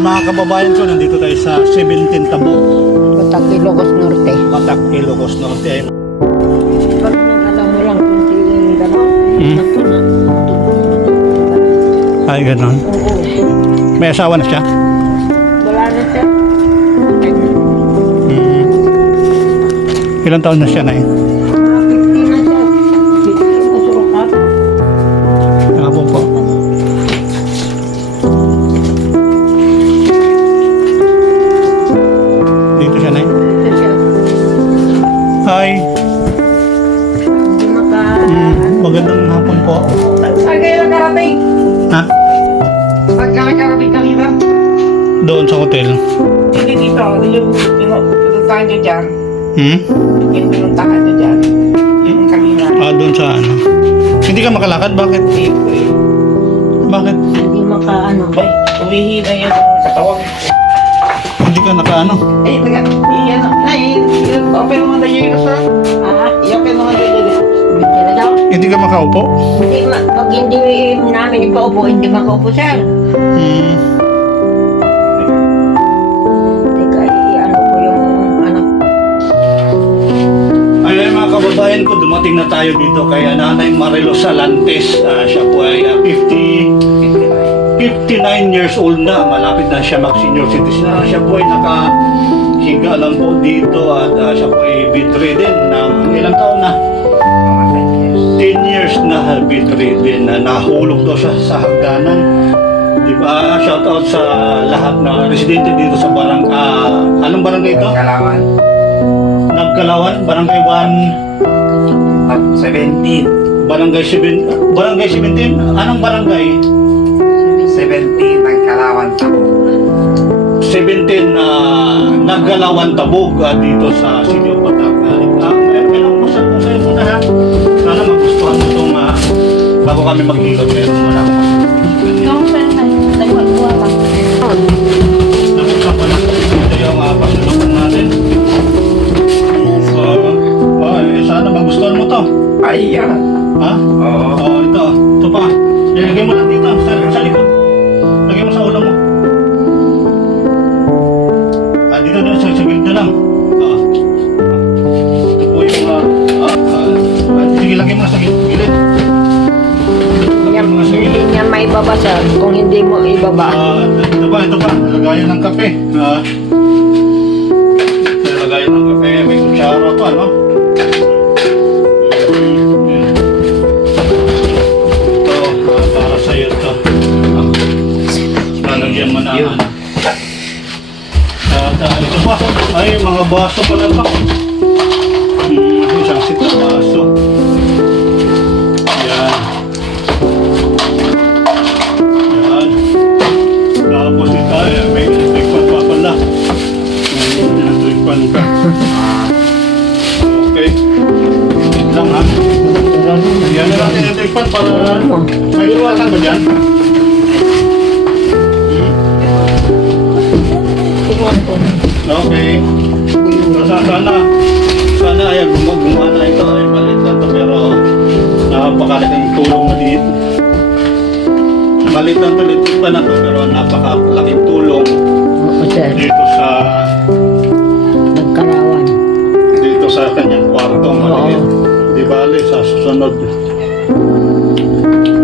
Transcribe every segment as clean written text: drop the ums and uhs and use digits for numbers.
Ayan mga kababayan ko, nandito tayo sa 17 Tabo, Batak, Ilocos Norte. Batak, Ilocos Norte. Ayan. Pag alam mo lang kung sino yung gano'n, ito na. Ay, ganun. Oo. May asawa na siya? Wala na siya. Ilang taon na siya na eh? 50 na siya. 50 na surukat. Nakapon po. Dito siya na eh. Ito siya. Hi. Hindi maka... Magandang hapon po. Saan kayo nakarating? Ha? Saan ka nakarating kanina? Doon sa hotel. Hindi dito. Yung pinuntahan nyo dyan. Yung pinuntahan nyo dyan. Yung kanina. Ah, doon sa ano. Hindi ka makalakad? Bakit? Bakit? Hindi maka ano. Ay, umihina yung katawan. Hindi ka nakaano? Ay, taga. Iyan. Ay, open mo na yung isa. I-open mo na yung isa. Hindi na daw. Hindi ka makaupo? Hindi pag hindi namin ipaupo, hindi makaupo siya. Teka, i-ano ko yung anak. Ay, mga kababayan ko, dumating na tayo dito kay Nanay Marilo Salantes. Siya po ay 59 years old na. Malapit na siya mag-senior citizen. Siya po ay nakahiga lang po dito at siya po ay bedridden ng ilang taon na? 10 years na bedridden na nahulog daw siya sa hagdanan. Diba? Shout out sa lahat na residente dito sa barangay. Anong barangay ito? Kalawan. Nagkalawan, barangay 17. Barangay 17. Barangay 17? Anong barangay? 17 ng Kalawan Tabo. 17 na Nagkalawan Tabog dito sa City of Batak. Meron masal ko sa'yo muna ha. Sana magustuhan mo itong bago kami maghilot. Meron mo na ako. Ikaw saan na? Tagwag-buwa ka. Nakita pa lang. Ito yung pasalubong natin. Sana magustuhan mo to. Ay, yan. Ha? Oo. Ito. Ito pa. Ilagay mo lang dito sa likod. Lagay mo sa ulo mo. Dito sa gilid na lang. Ito po yung sige, lagay mo na sa gilid. Lagay mo na sa Hindi gilid. niya maibabasa kung hindi mo ibaba. Ito pa. Lagayan ng kape. Lagayan ng kape. May kutsara pa, no? Para sa'yo ito. Lalagyan mo na. Ito pa. Ay, mga baso pala ito. Isang sit na baso. Yan. Tapos ito, may electric fan pa pala. May electric fan ka. Okay. Wait lang ha. Yan na natin electric fan para may iwasan ba dyan? Okay. So, sana ay gumawa na ito ay palit na ito pero napakalaking tulong na dito. Malit lang ito electric fan na ito pero napakalaking tulong Oo, sir. dito sa Nagkalawan. kanyang kwarto maliit. Di bale sa susunod.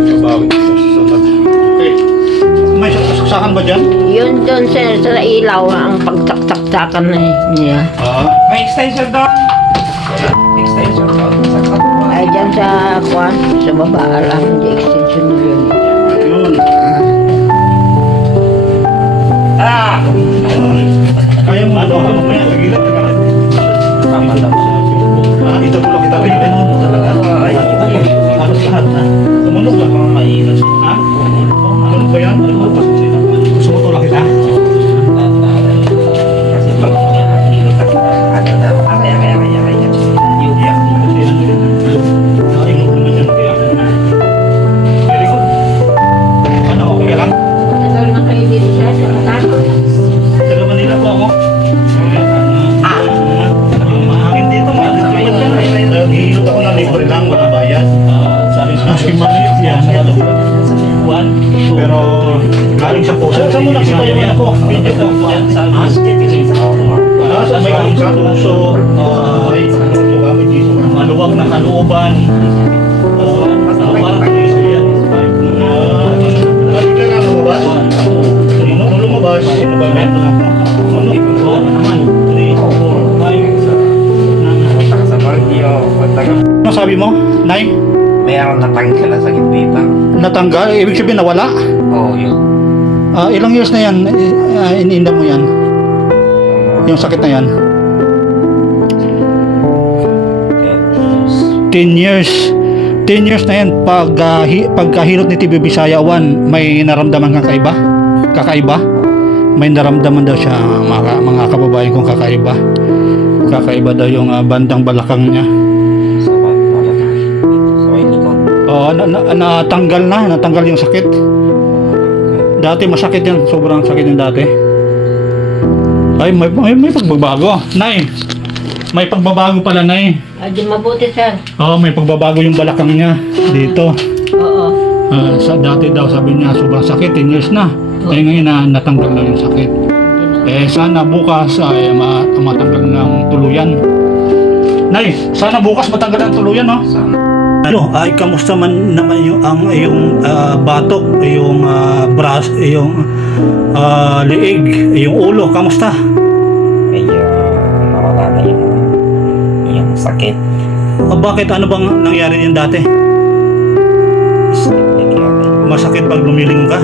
Kabawi sa susunod. Okay. May saksakan ba dyan? Yun doon, sir, sa ilaw ang pagsaksakan na niya. May extension doon. Extension doon. Sa katwa. Ay, dyan sa kwan, sa baba, alam, di extension na yun. Ayun. Ah! Kaya mo ano ka mamaya sa gilid. Tama lang. Dito po lang kita rin. Talaga. Ay, Halos lahat na. Tumunog lang. mga mainit. Ha? Ano ba yan? Gusto mo tulak kita? Kasi pag nakahilot ako, ano na, kaya. Yung Very good. Ano, okay lang? Tagal na kayo dito siya, sa Batak. Taga Manila po ako. Mahangin dito, mahangin. Nag-ihilot ako ng libre lang, wala bayad. Sa akin maliit yan. Video mo. Sa Nasa may kaluso, ay, kami dito. Maluwag na kalooban. Parang isa yan. Bakit ka nga lumabas? Nung lumabas, sino ba meron na? Ano sabi mo, Nay? Mayroon natanggal ang sakit dito. Natanggal? Ibig sabihin nawala? Oo, yun. Ilang years na yan, iniinda mo yan? Yung sakit na yan? 10 years. 10 years na yan, pagkahilot ni TV Bisaya 1, may naramdaman kang kakaiba? May naramdaman daw siya, mga kababayan kong kakaiba. Kakaiba daw yung bandang balakang niya. Sa may likod. Oo, natanggal yung sakit. Dati masakit yan, sobrang sakit yung dati. Ay, may pagbabago. Nay, may pagbabago pala, Nay. Di mabuti, sir. Oo, may pagbabago yung balakang niya dito. Oo. Sa dati daw sabi niya sobrang sakit, 10 years na. Eh ngayon natanggal na yung sakit. Sana bukas ay matanggal ng tuluyan. Nay, sana bukas matanggal ng tuluyan, no? Ano, ay kamusta man naman yung iyong batok, yung brass, yung liig, yung ulo, kamusta? Medyo nawala na yung sakit. Bakit ano bang nangyari din dati? Masakit pag lumilingon ka?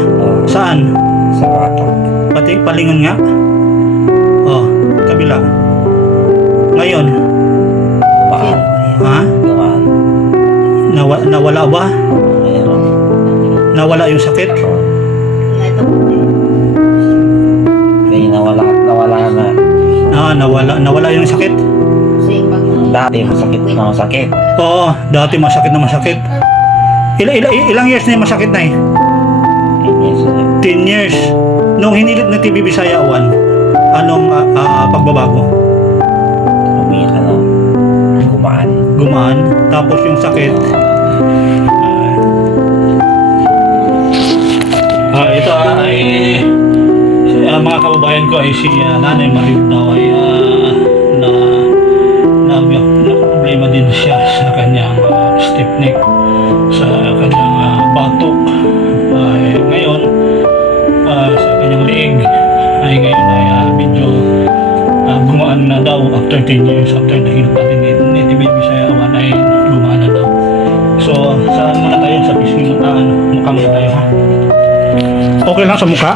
Saan? Sa batok. Pati palingon nga? Oh, kabila. Ngayon, Baan. ha? Gamaan. Nawala ba? Mayroon. Nawala yung sakit? Kaya nawala na. Nawala yung sakit? Dati masakit. Oo, dati masakit na masakit. Ilang years na yung masakit na eh? 10 years. Nung hinilit ng TV Bisaya 1, anong pagbabago? Gumaan. Tapos yung sakit. Ito ay mga kababayan ko ay si Nanay Marie daw ay na problema din siya sa kanyang stiff neck, sa kanyang batok. Ngayon sa kanyang liig ay ngayon ay medyo gumaan na daw after 10 years after nahilot natin ni TV Bisaya 1 ay gumaan na daw. So saan muna tayo sa pisngi mukha muna tayo, ha? Okay lang sa mukha?